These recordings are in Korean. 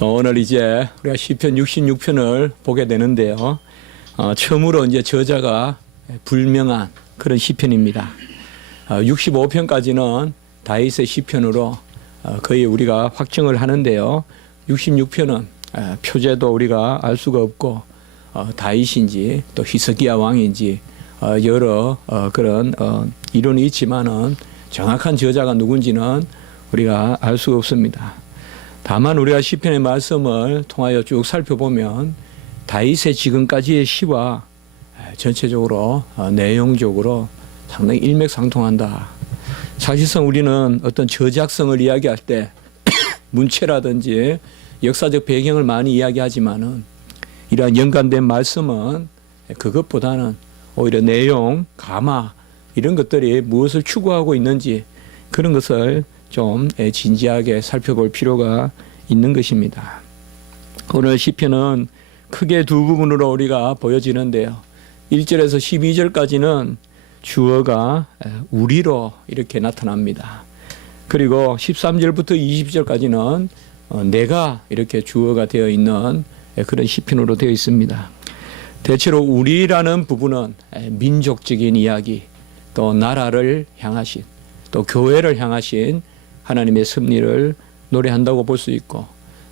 오늘 이제 우리가 시편 66편을 보게 되는데요. 처음으로 이제 저자가 불명한 그런 시편입니다. 65편까지는 다윗의 시편으로 거의 우리가 확정을 하는데요. 66편은 표제도 우리가 알 수가 없고 다윗인지 또 히스기야 왕인지 여러 그런 이론이 있지만은 정확한 저자가 누군지는 우리가 알 수가 없습니다. 다만 우리가 시편의 말씀을 통하여 쭉 살펴보면 다윗의 지금까지의 시와 전체적으로 내용적으로 상당히 일맥상통한다. 사실상 우리는 어떤 저작성을 이야기할 때 문체라든지 역사적 배경을 많이 이야기하지만은 이러한 연관된 말씀은 그것보다는 오히려 내용, 가마 이런 것들이 무엇을 추구하고 있는지 그런 것을 좀 진지하게 살펴볼 필요가 있는 것입니다. 오늘 시편은 크게 두 부분으로 우리가 보여지는데요. 1절에서 12절까지는 주어가 우리로 이렇게 나타납니다. 그리고 13절부터 20절까지는 내가 이렇게 주어가 되어 있는 그런 시편으로 되어 있습니다. 대체로 우리라는 부분은 민족적인 이야기, 또 나라를 향하신, 또 교회를 향하신 하나님의 섭리를 노래한다고 볼 수 있고,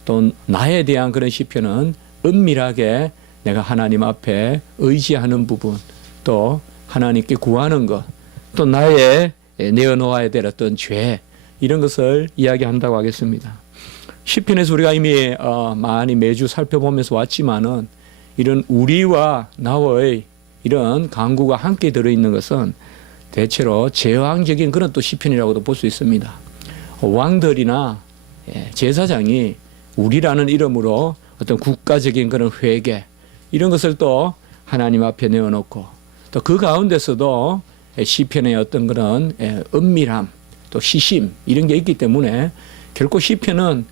또 나에 대한 그런 시편은 은밀하게 내가 하나님 앞에 의지하는 부분, 또 하나님께 구하는 것, 또 나의 내어놓아야 될 어떤 죄 이런 것을 이야기한다고 하겠습니다. 시편에서 우리가 이미 많이 매주 살펴보면서 왔지만은 이런 우리와 나의 이런 강구가 함께 들어있는 것은 대체로 제왕적인 그런 또 시편이라고도 볼 수 있습니다. 왕들이나 제사장이 우리라는 이름으로 어떤 국가적인 그런 회개 이런 것을 또 하나님 앞에 내어놓고 또 그 가운데서도 시편의 어떤 그런 은밀함 또 시심 이런 게 있기 때문에 결코 시편은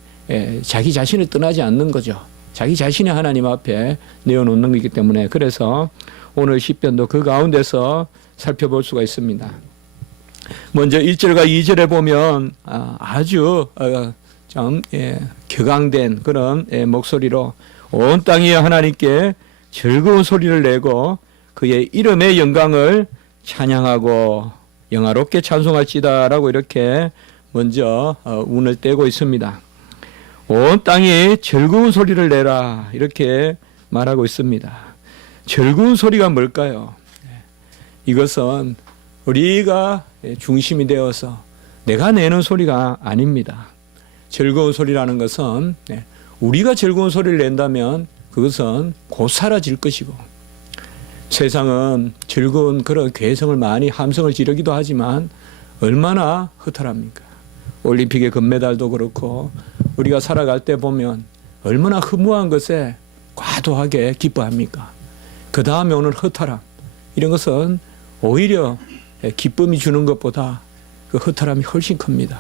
자기 자신을 떠나지 않는 거죠. 자기 자신이 하나님 앞에 내어놓는 것이기 때문에 그래서 오늘 시편도 그 가운데서 살펴볼 수가 있습니다. 먼저 1절과 2절에 보면 아주 좀 격앙된 그런 목소리로 온 땅이 하나님께 즐거운 소리를 내고 그의 이름의 영광을 찬양하고 영화롭게 찬송할지다라고 이렇게 먼저 운을 떼고 있습니다. 온 땅이 즐거운 소리를 내라 이렇게 말하고 있습니다. 즐거운 소리가 뭘까요? 이것은 우리가 중심이 되어서 내가 내는 소리가 아닙니다. 즐거운 소리라는 것은 우리가 즐거운 소리를 낸다면 그것은 곧 사라질 것이고 세상은 즐거운 그런 괴성을 많이 함성을 지르기도 하지만 얼마나 허탈합니까? 올림픽의 금메달도 그렇고 우리가 살아갈 때 보면 얼마나 허무한 것에 과도하게 기뻐합니까? 그 다음에 오는 허탈함 이런 것은 오히려 기쁨이 주는 것보다 그 허탈함이 훨씬 큽니다.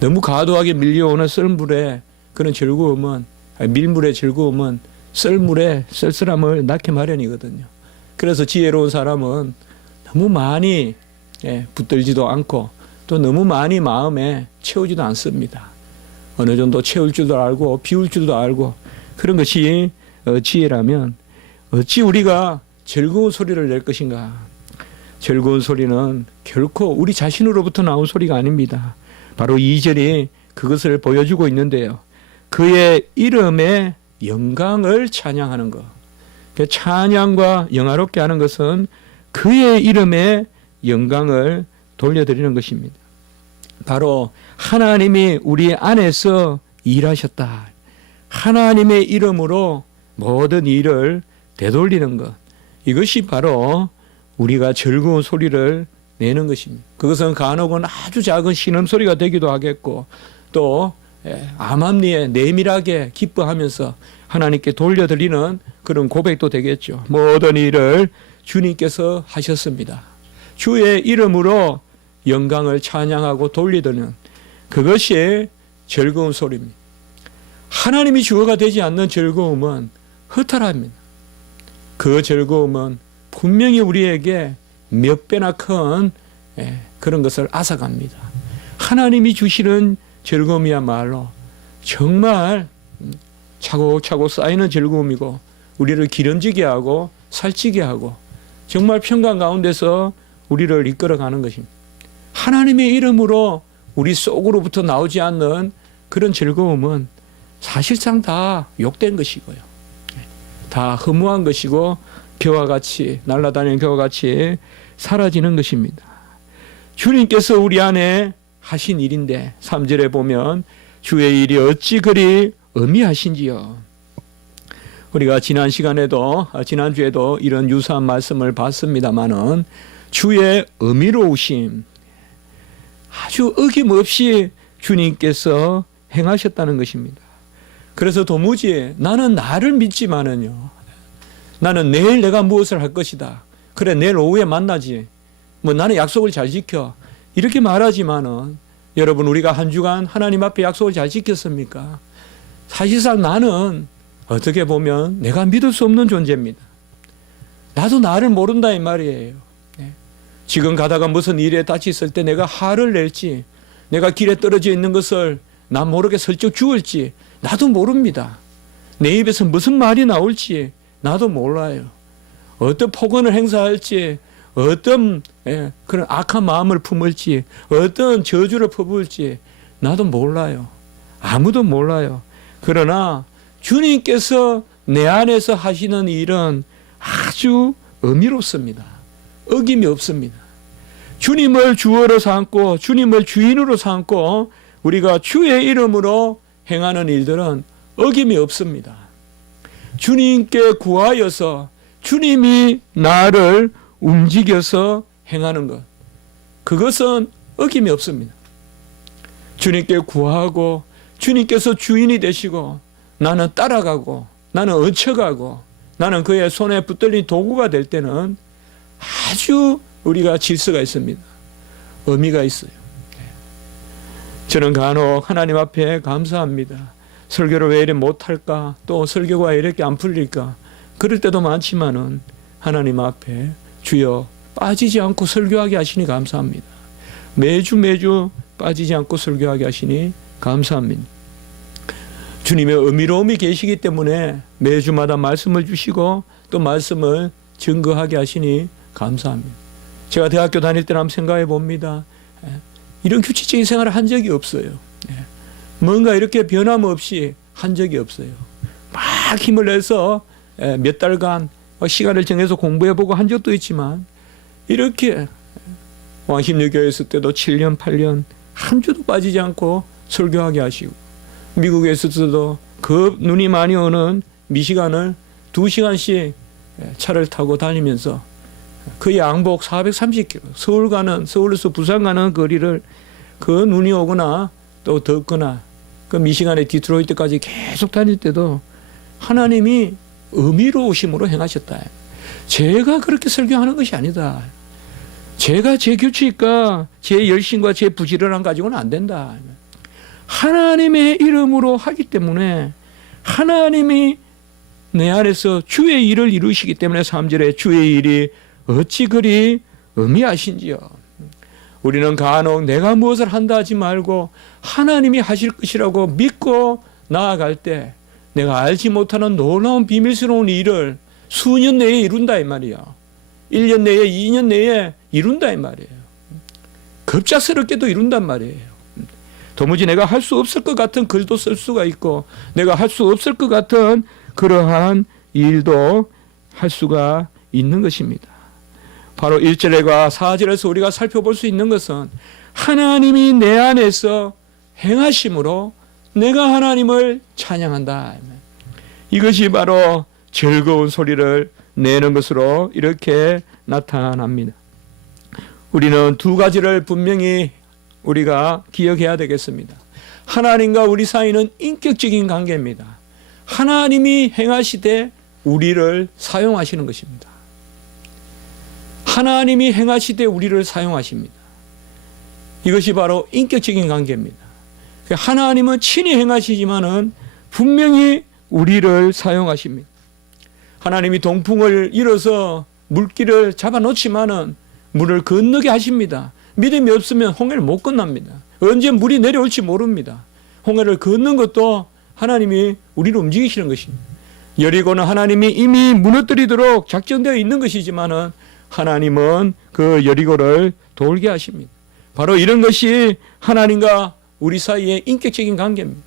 너무 과도하게 밀려오는 썰물의 그런 즐거움은 밀물의 즐거움은 썰물의 쓸쓸함을 낳게 마련이거든요. 그래서 지혜로운 사람은 너무 많이 붙들지도 않고 또 너무 많이 마음에 채우지도 않습니다. 어느 정도 채울 줄도 알고 비울 줄도 알고 그런 것이 지혜라면 어찌 우리가 즐거운 소리를 낼 것인가? 즐거운 소리는 결코 우리 자신으로부터 나온 소리가 아닙니다. 바로 2절이 그것을 보여주고 있는데요. 그의 이름의 영광을 찬양하는 것. 그 찬양과 영화롭게 하는 것은 그의 이름의 영광을 돌려드리는 것입니다. 바로 하나님이 우리 안에서 일하셨다. 하나님의 이름으로 모든 일을 되돌리는 것. 이것이 바로 우리가 즐거운 소리를 내는 것입니다. 그것은 간혹은 아주 작은 신음소리가 되기도 하겠고 또 암암리에 내밀하게 기뻐하면서 하나님께 돌려드리는 그런 고백도 되겠죠. 모든 일을 주님께서 하셨습니다. 주의 이름으로 영광을 찬양하고 돌리드는 그것이 즐거운 소리입니다. 하나님이 주어가 되지 않는 즐거움은 허탈합니다. 그 즐거움은 분명히 우리에게 몇 배나 큰 그런 것을 앗아갑니다. 하나님이 주시는 즐거움이야말로 정말 차곡차곡 쌓이는 즐거움이고 우리를 기름지게 하고 살찌게 하고 정말 평강 가운데서 우리를 이끌어가는 것입니다. 하나님의 이름으로 우리 속으로부터 나오지 않는 그런 즐거움은 사실상 다 욕된 것이고요. 다 허무한 것이고 겨와 같이 날아다니는 겨와 같이 사라지는 것입니다. 주님께서 우리 안에 하신 일인데 3절에 보면 주의 일이 어찌 그리 어미하신지요. 우리가 지난주에도 이런 유사한 말씀을 봤습니다마는 주의 어미로우심 아주 어김없이 주님께서 행하셨다는 것입니다. 그래서 도무지 나는 나를 믿지만은요. 나는 내일 내가 무엇을 할 것이다. 그래 내일 오후에 만나지. 뭐 나는 약속을 잘 지켜. 이렇게 말하지만은 여러분 우리가 한 주간 하나님 앞에 약속을 잘 지켰습니까? 사실상 나는 어떻게 보면 내가 믿을 수 없는 존재입니다. 나도 나를 모른다 이 말이에요. 지금 가다가 무슨 일에 다쳤을 때 내가 화를 낼지 내가 길에 떨어져 있는 것을 나 모르게 슬쩍 죽을지 나도 모릅니다. 내 입에서 무슨 말이 나올지 나도 몰라요. 어떤 폭언을 행사할지 어떤 그런 악한 마음을 품을지 어떤 저주를 퍼부을지 나도 몰라요. 아무도 몰라요. 그러나 주님께서 내 안에서 하시는 일은 아주 의미롭습니다. 어김이 없습니다. 주님을 주어로 삼고 주님을 주인으로 삼고 우리가 주의 이름으로 행하는 일들은 어김이 없습니다. 주님께 구하여서 주님이 나를 움직여서 행하는 것, 그것은 어김이 없습니다. 주님께 구하고 주님께서 주인이 되시고 나는 따라가고 나는 얹혀가고 나는 그의 손에 붙들린 도구가 될 때는 아주 우리가 질서가 있습니다. 의미가 있어요. 저는 간혹 하나님 앞에 감사합니다. 설교를 왜 이렇게 못할까? 또 설교가 왜 이렇게 안 풀릴까? 그럴 때도 많지만은 하나님 앞에 주여 빠지지 않고 설교하게 하시니 감사합니다. 매주 빠지지 않고 설교하게 하시니 감사합니다. 주님의 의미로움이 계시기 때문에 매주마다 말씀을 주시고 또 말씀을 증거하게 하시니 감사합니다. 제가 대학교 다닐 때를 한번 생각해 봅니다. 이런 규칙적인 생활을 한 적이 없어요. 뭔가 이렇게 변함없이 한 적이 없어요. 막 힘을 내서 몇 달간 시간을 정해서 공부해보고 한 적도 있지만 이렇게 왕십리교회 있을 때도 7년 8년 한 주도 빠지지 않고 설교하게 하시고 미국에 있어서도 그 눈이 많이 오는 미시간을 2시간씩 차를 타고 다니면서 그 양복 430km 서울에서 부산 가는 거리를 그 눈이 오거나 또 덥거나 그 미시간의 디트로이트까지 계속 다닐 때도 하나님이 의미로우심으로 행하셨다. 제가 그렇게 설교하는 것이 아니다. 제가 제 규칙과 제 열심과 제 부지런함 가지고는 안 된다. 하나님의 이름으로 하기 때문에 하나님이 내 안에서 주의 일을 이루시기 때문에 3절에 주의 일이 어찌 그리 의미하신지요. 우리는 간혹 내가 무엇을 한다 하지 말고 하나님이 하실 것이라고 믿고 나아갈 때 내가 알지 못하는 놀라운 비밀스러운 일을 수년 내에 이룬다 이 말이야. 1년 내에 2년 내에 이룬다 이 말이에요. 급작스럽게도 이룬단 말이에요. 도무지 내가 할 수 없을 것 같은 글도 쓸 수가 있고 내가 할 수 없을 것 같은 그러한 일도 할 수가 있는 것입니다. 바로 1절과 4절에서 우리가 살펴볼 수 있는 것은 하나님이 내 안에서 행하심으로 내가 하나님을 찬양한다. 이것이 바로 즐거운 소리를 내는 것으로 이렇게 나타납니다. 우리는 두 가지를 분명히 우리가 기억해야 되겠습니다. 하나님과 우리 사이는 인격적인 관계입니다. 하나님이 행하시되 우리를 사용하시는 것입니다. 하나님이 행하시되 우리를 사용하십니다. 이것이 바로 인격적인 관계입니다. 하나님은 친히 행하시지만은 분명히 우리를 사용하십니다. 하나님이 동풍을 일어서 물길을 잡아놓지만은 물을 건너게 하십니다. 믿음이 없으면 홍해를 못 건넙니다. 언제 물이 내려올지 모릅니다. 홍해를 걷는 것도 하나님이 우리를 움직이시는 것입니다. 여리고는 하나님이 이미 무너뜨리도록 작정되어 있는 것이지만은 하나님은 그 여리고를 돌게 하십니다. 바로 이런 것이 하나님과 우리 사이의 인격적인 관계입니다.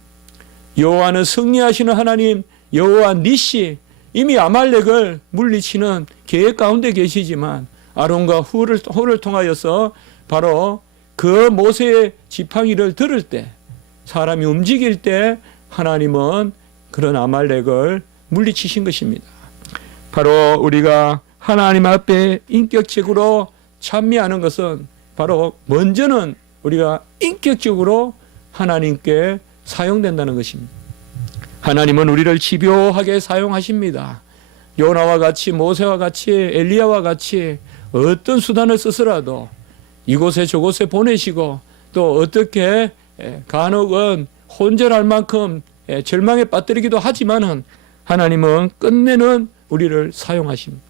여호와는 승리하시는 하나님, 여호와 니시, 이미 아말렉을 물리치는 계획 가운데 계시지만 아론과 홀을 통하여서 바로 그 모세의 지팡이를 들을 때, 사람이 움직일 때 하나님은 그런 아말렉을 물리치신 것입니다. 바로 우리가 하나님 앞에 인격적으로 찬미하는 것은 바로 먼저는 우리가 인격적으로 하나님께 사용된다는 것입니다. 하나님은 우리를 집요하게 사용하십니다. 요나와 같이, 모세와 같이, 엘리야와 같이 어떤 수단을 쓰서라도 이곳에 저곳에 보내시고, 또 어떻게 간혹은 혼절할 만큼 절망에 빠뜨리기도 하지만은 하나님은 끝내는 우리를 사용하십니다.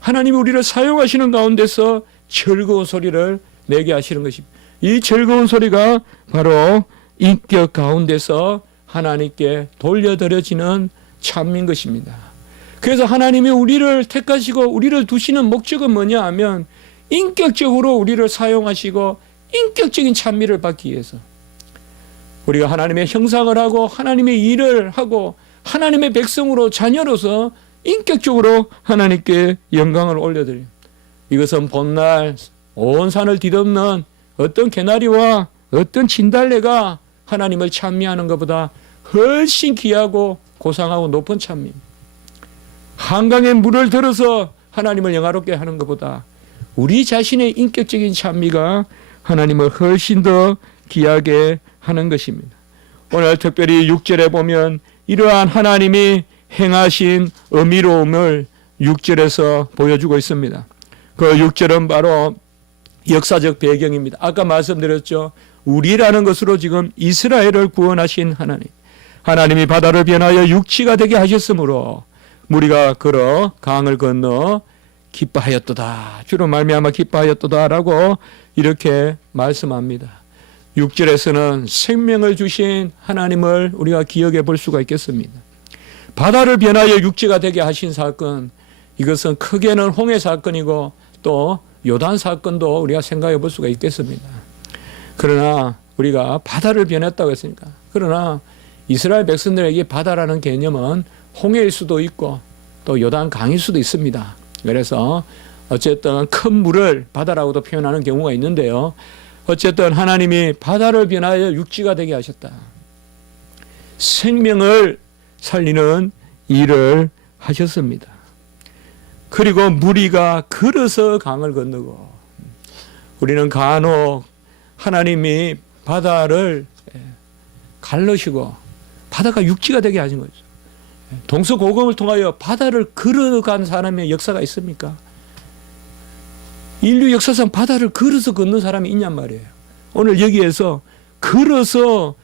하나님이 우리를 사용하시는 가운데서 즐거운 소리를 내게 하시는 것입니다. 이 즐거운 소리가 바로 인격 가운데서 하나님께 돌려드려지는 찬미인 것입니다. 그래서 하나님이 우리를 택하시고 우리를 두시는 목적은 뭐냐 하면 인격적으로 우리를 사용하시고 인격적인 찬미를 받기 위해서, 우리가 하나님의 형상을 하고 하나님의 일을 하고 하나님의 백성으로 자녀로서 인격적으로 하나님께 영광을 올려드려요. 이것은 본날 온 산을 뒤덮는 어떤 개나리와 어떤 진달래가 하나님을 찬미하는 것보다 훨씬 귀하고 고상하고 높은 찬미입니다. 한강의 물을 들어서 하나님을 영화롭게 하는 것보다 우리 자신의 인격적인 찬미가 하나님을 훨씬 더 귀하게 하는 것입니다. 오늘 특별히 6절에 보면 이러한 하나님이 행하신 의미로움을 6절에서 보여주고 있습니다. 그 6절은 바로 역사적 배경입니다. 아까 말씀드렸죠. 우리라는 것으로 지금 이스라엘을 구원하신 하나님. 하나님이 바다를 변하여 육지가 되게 하셨으므로 무리가 걸어 강을 건너 기뻐하였도다. 주로 말미암아 기뻐하였도다라고 이렇게 말씀합니다. 6절에서는 생명을 주신 하나님을 우리가 기억해 볼 수가 있겠습니다. 바다를 변하여 육지가 되게 하신 사건, 이것은 크게는 홍해 사건이고 또 요단 사건도 우리가 생각해 볼 수가 있겠습니다. 그러나 우리가 바다를 변했다고 했으니까, 그러나 이스라엘 백성들에게 바다라는 개념은 홍해일 수도 있고 또 요단 강일 수도 있습니다. 그래서 어쨌든 큰 물을 바다라고도 표현하는 경우가 있는데요. 어쨌든 하나님이 바다를 변하여 육지가 되게 하셨다. 생명을 살리는 일을 하셨습니다. 그리고 무리가 걸어서 강을 건너고, 우리는 간혹 하나님이 바다를 갈르시고 바다가 육지가 되게 하신 거죠. 동서고금을 통하여 바다를 걸어간 사람의 역사가 있습니까? 인류 역사상 바다를 걸어서 걷는 사람이 있냔 말이에요. 오늘 여기에서 걸어서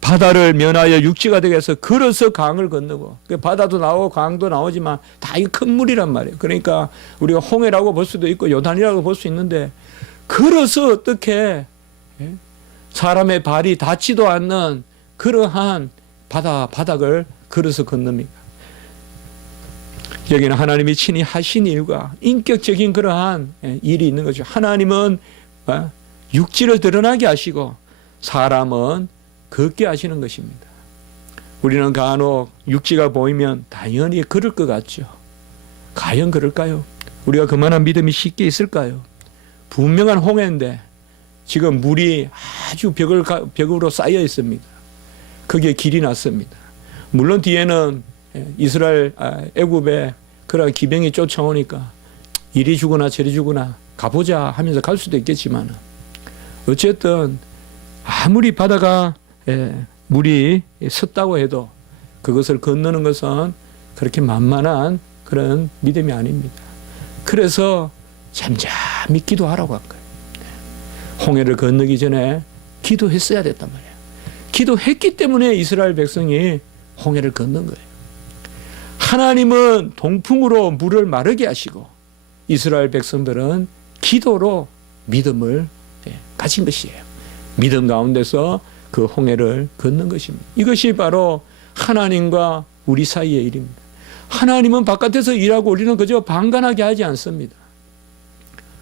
바다를 면하여 육지가 되게 해서 걸어서 강을 건너고, 바다도 나오고 강도 나오지만 다 이 큰 물이란 말이에요. 그러니까 우리가 홍해라고 볼 수도 있고 요단이라고 볼 수 있는데, 걸어서 어떻게 사람의 발이 닿지도 않는 그러한 바닥을 걸어서 건넙니까? 여기는 하나님이 친히 하신 일과 인격적인 그러한 일이 있는 거죠. 하나님은 육지를 드러나게 하시고 사람은 걷게 하시는 것입니다. 우리는 간혹 육지가 보이면 당연히 걸을 것 같죠. 과연 그럴까요? 우리가 그만한 믿음이 쉽게 있을까요? 분명한 홍해인데 지금 물이 아주 벽으로 쌓여 있습니다. 거기에 길이 났습니다. 물론 뒤에는 이스라엘 애굽에 그런 기병이 쫓아오니까 이리 주거나 저리 주거나 가보자 하면서 갈 수도 있겠지만, 어쨌든 아무리 바다가 물이 섰다고 해도 그것을 건너는 것은 그렇게 만만한 그런 믿음이 아닙니다. 그래서 잠잠히 기도하라고 한 거예요. 홍해를 건너기 전에 기도했어야 됐단 말이에요. 기도했기 때문에 이스라엘 백성이 홍해를 건넌 거예요. 하나님은 동풍으로 물을 마르게 하시고 이스라엘 백성들은 기도로 믿음을 가진 것이에요. 믿음 가운데서 그 홍해를 걷는 것입니다. 이것이 바로 하나님과 우리 사이의 일입니다. 하나님은 바깥에서 일하고 우리는 그저 방관하게 하지 않습니다.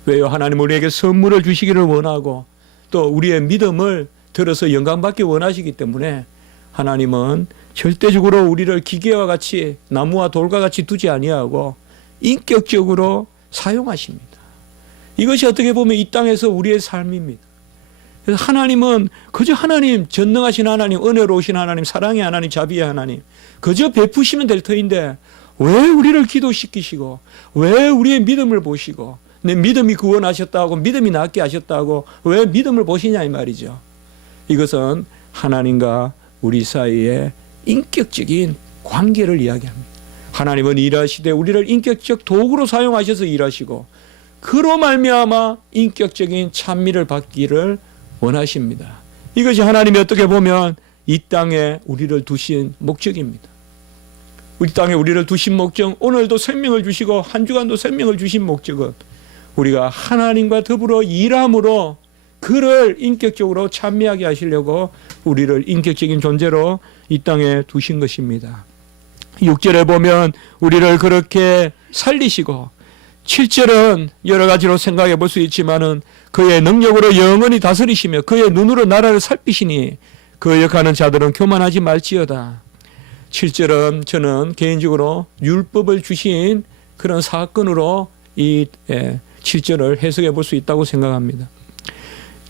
왜요? 하나님은 우리에게 선물을 주시기를 원하고 또 우리의 믿음을 들어서 영광받기 원하시기 때문에 하나님은 절대적으로 우리를 기계와 같이 나무와 돌과 같이 두지 아니하고 인격적으로 사용하십니다. 이것이 어떻게 보면 이 땅에서 우리의 삶입니다. 그래서 하나님은 그저 하나님, 전능하신 하나님, 은혜로우신 하나님, 사랑의 하나님, 자비의 하나님 그저 베푸시면 될 터인데 왜 우리를 기도시키시고 왜 우리의 믿음을 보시고 내 믿음이 구원하셨다고 믿음이 낫게 하셨다고 왜 믿음을 보시냐 이 말이죠. 이것은 하나님과 우리 사이의 인격적인 관계를 이야기합니다. 하나님은 일하시되 우리를 인격적 도구로 사용하셔서 일하시고 그로 말미암아 인격적인 찬미를 받기를 원하십니다. 이것이 하나님이 어떻게 보면 이 땅에 우리를 두신 목적입니다. 우리 땅에 우리를 두신 목적, 오늘도 생명을 주시고 한 주간도 생명을 주신 목적은 우리가 하나님과 더불어 일함으로 그를 인격적으로 찬미하게 하시려고 우리를 인격적인 존재로 이 땅에 두신 것입니다. 6절에 보면 우리를 그렇게 살리시고 7절은 여러 가지로 생각해 볼 수 있지만은 그의 능력으로 영원히 다스리시며 그의 눈으로 나라를 살피시니 그 역하는 자들은 교만하지 말지어다. 7절은 저는 개인적으로 율법을 주신 그런 사건으로 이 7절을 해석해 볼 수 있다고 생각합니다.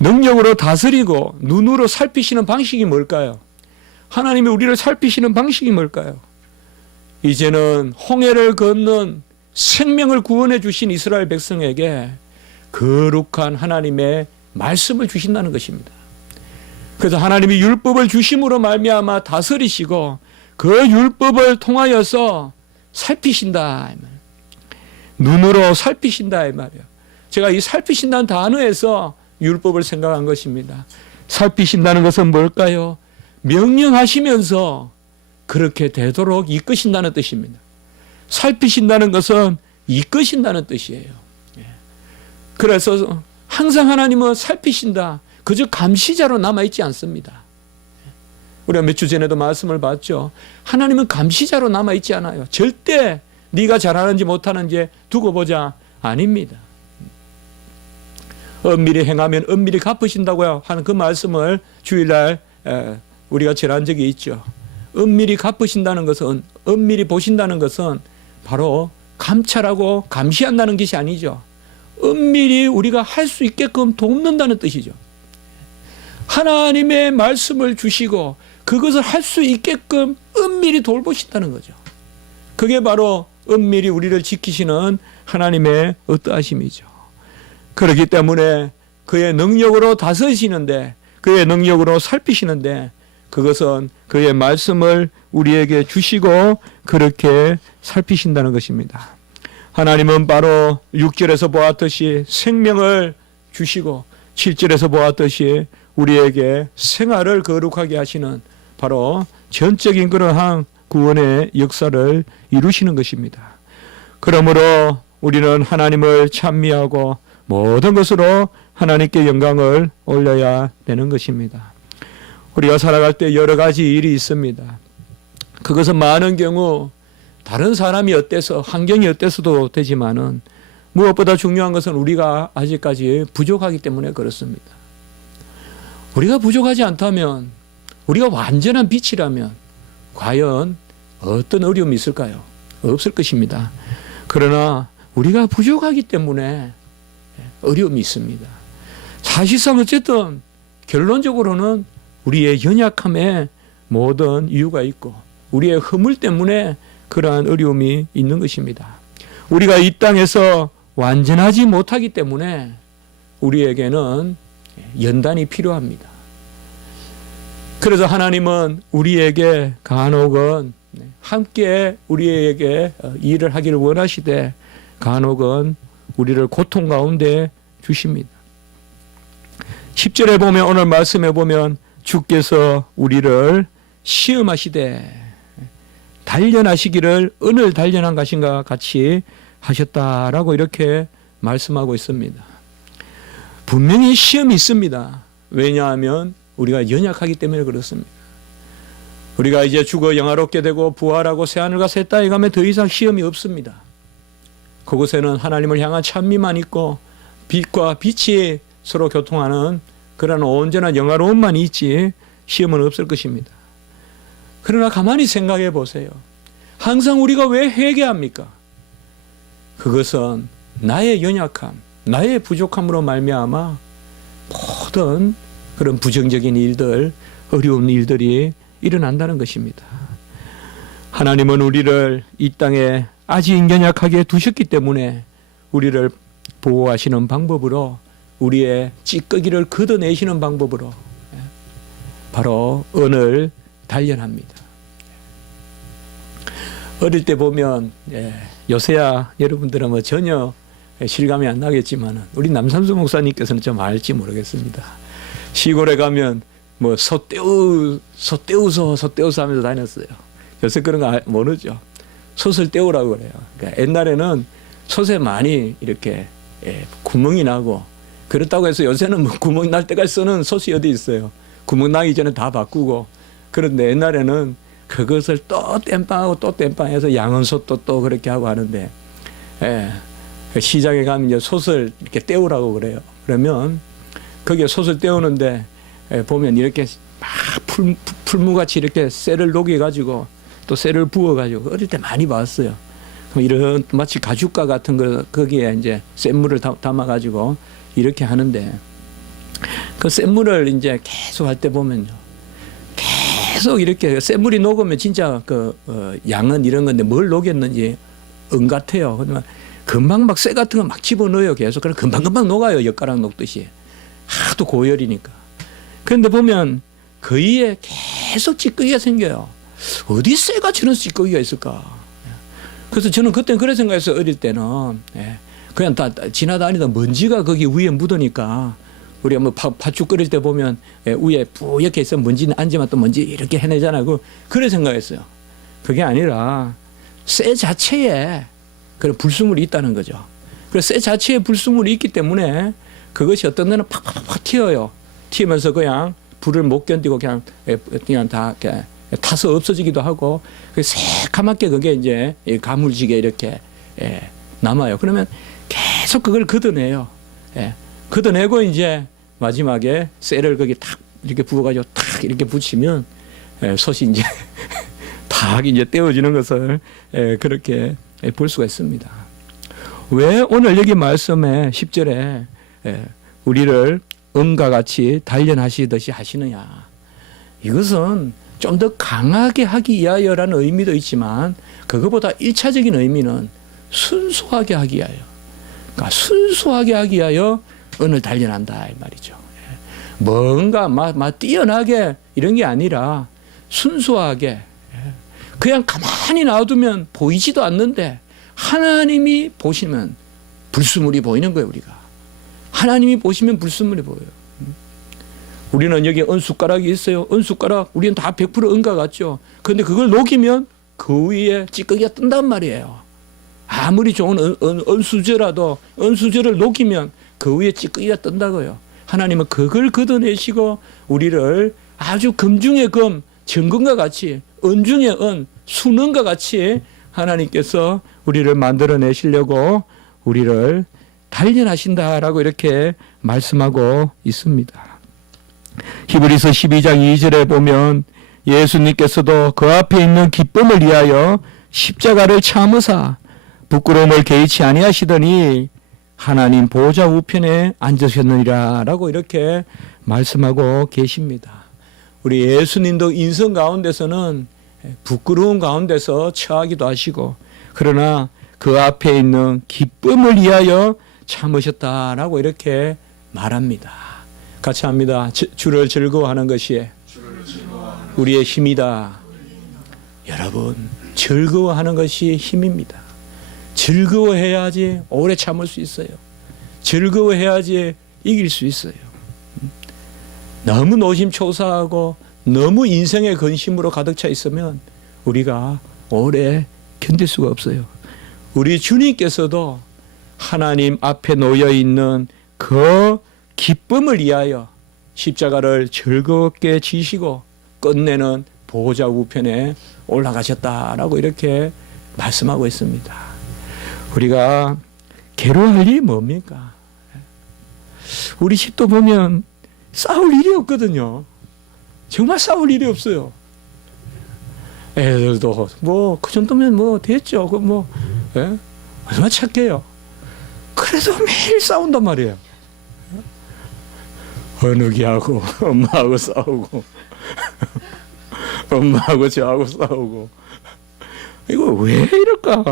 능력으로 다스리고 눈으로 살피시는 방식이 뭘까요? 하나님이 우리를 살피시는 방식이 뭘까요? 이제는 홍해를 건넌 생명을 구원해 주신 이스라엘 백성에게 거룩한 하나님의 말씀을 주신다는 것입니다. 그래서 하나님이 율법을 주심으로 말미암아 다스리시고 그 율법을 통하여서 살피신다. 눈으로 살피신다 이 말이에요. 제가 이 살피신다는 단어에서 율법을 생각한 것입니다. 살피신다는 것은 뭘까요? 명령하시면서 그렇게 되도록 이끄신다는 뜻입니다. 살피신다는 것은 이끄신다는 뜻이에요. 그래서 항상 하나님은 살피신다. 그저 감시자로 남아있지 않습니다. 우리가 몇 주 전에도 말씀을 봤죠. 하나님은 감시자로 남아있지 않아요. 절대 네가 잘하는지 못하는지 두고 보자 아닙니다. 엄밀히 행하면 엄밀히 갚으신다고 하는 그 말씀을 주일날 우리가 전한 적이 있죠. 엄밀히 갚으신다는 것은, 엄밀히 보신다는 것은 바로 감찰하고 감시한다는 것이 아니죠. 엄밀히 우리가 할 수 있게끔 돕는다는 뜻이죠. 하나님의 말씀을 주시고 그것을 할 수 있게끔 엄밀히 돌보신다는 거죠. 그게 바로 엄밀히 우리를 지키시는 하나님의 어떠하심이죠. 그렇기 때문에 그의 능력으로 다스리시는데, 그의 능력으로 살피시는데, 그것은 그의 말씀을 우리에게 주시고 그렇게 살피신다는 것입니다. 하나님은 바로 6절에서 보았듯이 생명을 주시고 7절에서 보았듯이 우리에게 생활을 거룩하게 하시는 바로 전적인 그러한 구원의 역사를 이루시는 것입니다. 그러므로 우리는 하나님을 찬미하고 모든 것으로 하나님께 영광을 올려야 되는 것입니다. 우리가 살아갈 때 여러 가지 일이 있습니다. 그것은 많은 경우 다른 사람이 어때서 환경이 어때서도 되지만은 무엇보다 중요한 것은 우리가 아직까지 부족하기 때문에 그렇습니다. 우리가 부족하지 않다면, 우리가 완전한 빛이라면 과연 어떤 어려움이 있을까요? 없을 것입니다. 그러나 우리가 부족하기 때문에 어려움이 있습니다. 사실상 어쨌든 결론적으로는 우리의 연약함에 모든 이유가 있고 우리의 허물 때문에 그러한 어려움이 있는 것입니다. 우리가 이 땅에서 완전하지 못하기 때문에 우리에게는 연단이 필요합니다. 그래서 하나님은 우리에게 간혹은 함께 우리에게 일을 하기를 원하시되 간혹은 우리를 고통 가운데 주십니다. 10절에 보면, 오늘 말씀에 보면 주께서 우리를 시험하시되 단련하시기를 은을 단련한 것인가 같이 하셨다라고 이렇게 말씀하고 있습니다. 분명히 시험이 있습니다. 왜냐하면 우리가 연약하기 때문에 그렇습니다. 우리가 이제 죽어 영화롭게 되고 부활하고 새하늘과 새 땅에 가면 더 이상 시험이 없습니다. 그곳에는 하나님을 향한 찬미만 있고 빛과 빛이 서로 교통하는 그런 온전한 영화로움만 있지 시험은 없을 것입니다. 그러나 가만히 생각해 보세요. 항상 우리가 왜 회개합니까? 그것은 나의 연약함, 나의 부족함으로 말미암아 모든 그런 부정적인 일들, 어려운 일들이 일어난다는 것입니다. 하나님은 우리를 이 땅에 아직 연약하게 두셨기 때문에 우리를 보호하시는 방법으로, 우리의 찌꺼기를 걷어내시는 방법으로 바로 언을 단련합니다. 어릴 때 보면 요새야 여러분들은 뭐 전혀 실감이 안 나겠지만 우리 남삼수 목사님께서는 좀 알지 모르겠습니다. 시골에 가면 뭐 솥떼우서 하면서 다녔어요. 요새 그런 거 모르죠. 솥을 떼우라고 그래요. 그러니까 옛날에는 솥에 많이 이렇게 구멍이 나고, 그렇다고 해서 요새는 뭐 구멍 날 때까지 쓰는 솥이 어디 있어요. 구멍 나기 전에 다 바꾸고. 그런데 옛날에는 그것을 또 땜빵하고 또 땜빵해서 양은솥도 또 그렇게 하고 하는데, 시장에 가면 이제 솥을 이렇게 떼우라고 그래요. 그러면 거기에 솥을 떼우는데 보면 이렇게 막 풀무같이 이렇게 쇠를 녹여가지고 또 쇠를 부어가지고 어릴 때 많이 봤어요. 이런 마치 가죽가 같은 거 거기에 이제 쇠물을 담아가지고 이렇게 하는데, 그 쇠물을 이제 계속 할 때 보면요, 계속 이렇게 쇠물이 녹으면 진짜 양은 이런 건데 뭘 녹였는지 은 같아요. 그러면 금방 막 쇠 같은 거 막 집어넣어요. 계속. 그럼 금방금방 녹아요. 엿가락 녹듯이. 하도 고열이니까. 그런데 보면 그 위에 계속 찌꺼기가 생겨요. 어디 쇠가 저런 찌꺼기가 있을까? 그래서 저는 그때는 그런 생각했어요. 어릴 때는. 그냥 다 지나다니다 먼지가 거기 위에 묻으니까, 우리가 뭐 팥죽 끓일 때 보면 위에 뿌옇게 있어 먼지는 앉으면 또 먼지 이렇게 해내잖아요. 그래 생각했어요. 그게 아니라 쇠 자체에 그런 불순물이 있다는 거죠. 그래서 쇠 자체에 불순물이 있기 때문에 그것이 어떤 데는 팍팍팍 튀어요. 튀면서 그냥 불을 못 견디고 그냥 다 이렇게 타서 없어지기도 하고, 새카맣게 그게 이제 가물지게 이렇게 남아요. 그러면 계속 그걸 걷어내요. 걷어내고 이제 마지막에 쇠를 거기 탁 이렇게 부어가지고 탁 이렇게 붙이면 솥이 이제 탁 이제 떼어지는 것을 그렇게 볼 수가 있습니다. 왜 오늘 여기 말씀에 10절에 우리를 은과 같이 단련하시듯이 하시느냐? 이것은 좀 더 강하게 하기 위하여라는 의미도 있지만, 그것보다 1차적인 의미는 순수하게 하기 위하여. 그러니까 순수하게 하기 위하여 은을 단련한다 이 말이죠. 뭔가 막 뛰어나게 이런 게 아니라 순수하게, 그냥 가만히 놔두면 보이지도 않는데 하나님이 보시면 불순물이 보이는 거예요. 우리가 하나님이 보시면 불순물이 보여요. 우리는 여기 은숟가락이 있어요. 은숟가락 우리는 다 100% 은과 같죠. 그런데 그걸 녹이면 그 위에 찌꺼기가 뜬단 말이에요. 아무리 좋은 은수저라도 은수저를 녹이면 그 위에 찌꺼기가 뜬다고요. 하나님은 그걸 걷어내시고 우리를 아주 금 중의 금, 정금과 같이, 은 중의 은, 순은과 같이 하나님께서 우리를 만들어내시려고 우리를 단련하신다라고 이렇게 말씀하고 있습니다. 히브리서 12장 2절에 보면 예수님께서도 그 앞에 있는 기쁨을 위하여 십자가를 참으사 부끄러움을 개의치 아니하시더니 하나님 보좌 우편에 앉으셨느니라 라고 이렇게 말씀하고 계십니다. 우리 예수님도 인생 가운데서는 부끄러운 가운데서 처하기도 하시고, 그러나 그 앞에 있는 기쁨을 위하여 참으셨다라고 이렇게 말합니다. 같이 합니다. 주를 즐거워하는 것이 우리의 힘이다. 여러분, 즐거워하는 것이 힘입니다. 즐거워해야지 오래 참을 수 있어요. 즐거워해야지 이길 수 있어요. 너무 노심초사하고 너무 인생의 근심으로 가득 차 있으면 우리가 오래 견딜 수가 없어요. 우리 주님께서도 하나님 앞에 놓여 있는 그 기쁨을 위하여 십자가를 즐겁게 지시고 끝내는 보호자 우편에 올라가셨다라고 이렇게 말씀하고 있습니다. 우리가 괴로워할 일이 뭡니까? 우리 집도 보면 싸울 일이 없거든요. 정말 싸울 일이 없어요. 애들도 뭐 그 정도면 뭐 됐죠. 그 뭐 얼마나 착해요. 그래도 매일 싸운단 말이에요. 어느기하고 엄마하고 싸우고 엄마하고 저하고 싸우고 이거 왜 이럴까?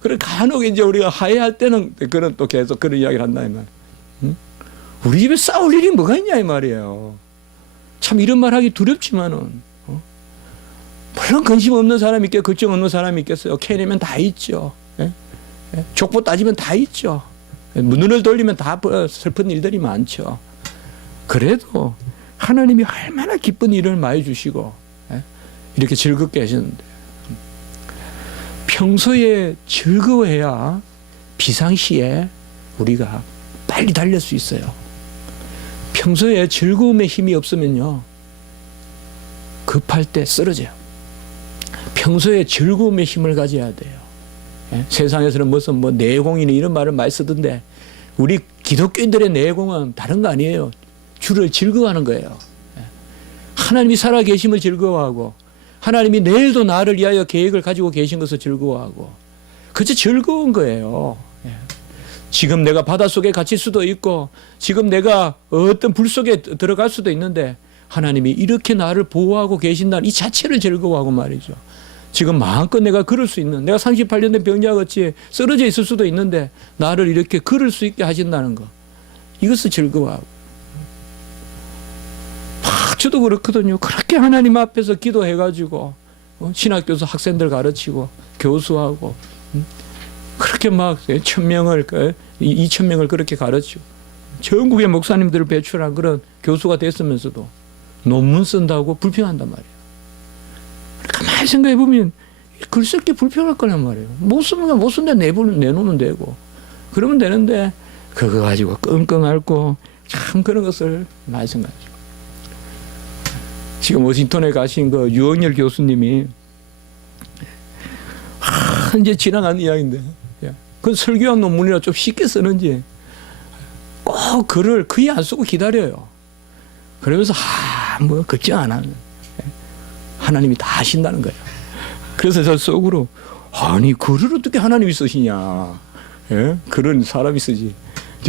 그래 간혹 이제 우리가 화해할 때는 그런 또 계속 그런 이야기를 한다 이 말. 응? 우리 집에 싸울 일이 뭐가 있냐 이 말이에요. 참 이런 말 하기 두렵지만은 물론 근심 없는 사람이 있겠고 걱정 없는 사람이 있겠어요. 캐내면 다 있죠. 예? 예? 족보 따지면 다 있죠. 눈을 돌리면 다 슬픈 일들이 많죠. 그래도 하나님이 얼마나 기쁜 일을 많이 주시고 예? 이렇게 즐겁게 하시는데 평소에 즐거워해야 비상시에 우리가 빨리 달릴 수 있어요. 평소에 즐거움의 힘이 없으면요 급할 때 쓰러져요. 평소에 즐거움의 힘을 가져야 돼요. 예? 세상에서는 무슨 뭐 내공이니 이런 말을 많이 쓰던데 우리 기독교인들의 내공은 다른 거 아니에요. 주를 즐거워하는 거예요. 예? 하나님이 살아계심을 즐거워하고 하나님이 내일도 나를 위하여 계획을 가지고 계신 것을 즐거워하고 그저 즐거운 거예요. 예. 지금 내가 바닷속에 갇힐 수도 있고 지금 내가 어떤 불 속에 들어갈 수도 있는데 하나님이 이렇게 나를 보호하고 계신다는 이 자체를 즐거워하고 말이죠. 지금 마음껏 내가 걸을 수 있는 내가 38년 된 병자같이 쓰러져 있을 수도 있는데 나를 이렇게 걸을 수 있게 하신다는 거 이것을 즐거워하고 저도 그렇거든요. 그렇게 하나님 앞에서 기도해가지고 신학교에서 학생들 가르치고 교수하고 그렇게 막 1,000명을 2,000명을 그렇게 가르치고 전국의 목사님들을 배출한 그런 교수가 됐으면서도 논문 쓴다고 불평한단 말이에요. 가만히 생각해 보면 글 쓸 게 불평할 거란 말이에요. 못 쓰면 못 쓴데 내놓으면 되고 그러면 되는데 그거 가지고 끙끙 앓고 참 그런 것을 많이 생각하죠. 지금 워싱턴에 가신 그 유영열 교수님이 이제 지나간 이야기인데 그 설교한 논문이라 좀 쉽게 쓰는지 꼭 글을 거의 안 쓰고 기다려요. 그러면서 뭐 걱정 안 하는 하나님이 다 하신다는 거예요. 그래서 저 속으로 아니 글을 어떻게 하나님이 쓰시냐. 예? 글은 사람이 쓰지.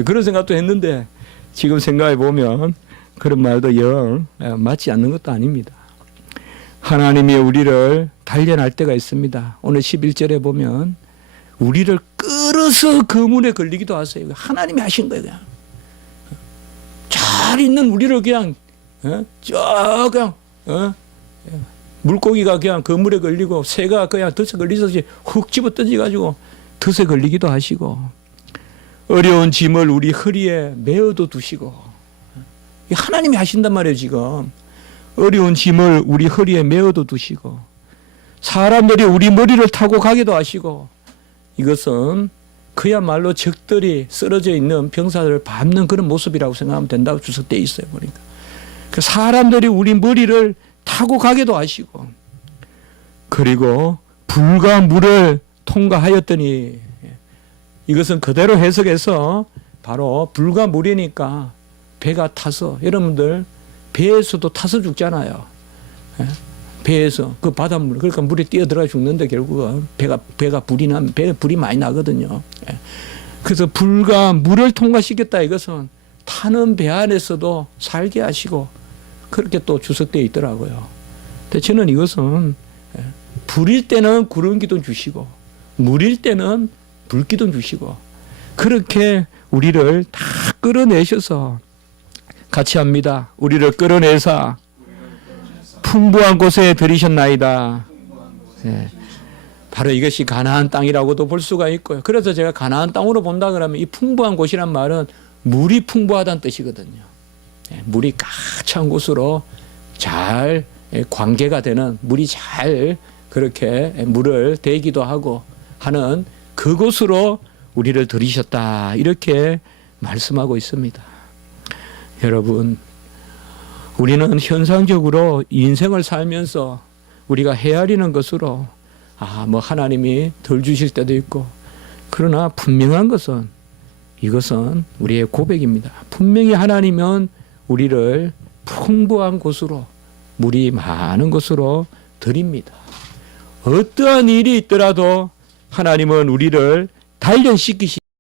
그런 생각도 했는데 지금 생각해 보면 그런 말도 영 맞지 않는 것도 아닙니다. 하나님이 우리를 단련할 때가 있습니다. 오늘 11절에 보면 우리를 끌어서 그물에 걸리기도 하세요. 하나님이 하신 거예요. 그냥 잘 있는 우리를 그냥 그냥 물고기가 그냥 그물에 걸리고 새가 그냥 덫에 걸리듯이 훅 집어 던져가지고 덫에 걸리기도 하시고 어려운 짐을 우리 허리에 메어도 두시고 하나님이 하신단 말이에요. 지금 어려운 짐을 우리 허리에 메어도 두시고 사람들이 우리 머리를 타고 가기도 하시고 이것은 그야말로 적들이 쓰러져 있는 병사들을 밟는 그런 모습이라고 생각하면 된다고 주석되어 있어요. 보니까 사람들이 우리 머리를 타고 가기도 하시고 그리고 불과 물을 통과하였더니 이것은 그대로 해석해서 바로 불과 물이니까 배가 타서 여러분들 배에서도 타서 죽잖아요. 배에서 그 바닷물 그러니까 물에 뛰어들어가 죽는데 결국은 배가 불이 나면 배에 불이 많이 나거든요. 그래서 불과 물을 통과시켰다 이것은 타는 배 안에서도 살게 하시고 그렇게 또 주석되어 있더라고요. 근데 저는 이것은 불일 때는 구름 기둥 주시고 물일 때는 불 기둥 주시고 그렇게 우리를 다 끌어내셔서 같이 합니다. 우리를 끌어내사 풍부한 곳에 들이셨나이다. 네. 바로 이것이 가나안 땅이라고도 볼 수가 있고요. 그래서 제가 가나안 땅으로 본다 그러면 이 풍부한 곳이란 말은 물이 풍부하다는 뜻이거든요. 네. 물이 가득한 곳으로 잘 관계가 되는 물이 잘 그렇게 물을 대기도 하고 하는 그곳으로 우리를 들이셨다 이렇게 말씀하고 있습니다. 여러분, 우리는 현상적으로 인생을 살면서 우리가 헤아리는 것으로 뭐 하나님이 덜 주실 때도 있고, 그러나 분명한 것은 이것은 우리의 고백입니다. 분명히 하나님은 우리를 풍부한 곳으로, 물이 많은 곳으로 드립니다. 어떠한 일이 있더라도 하나님은 우리를 단련시키시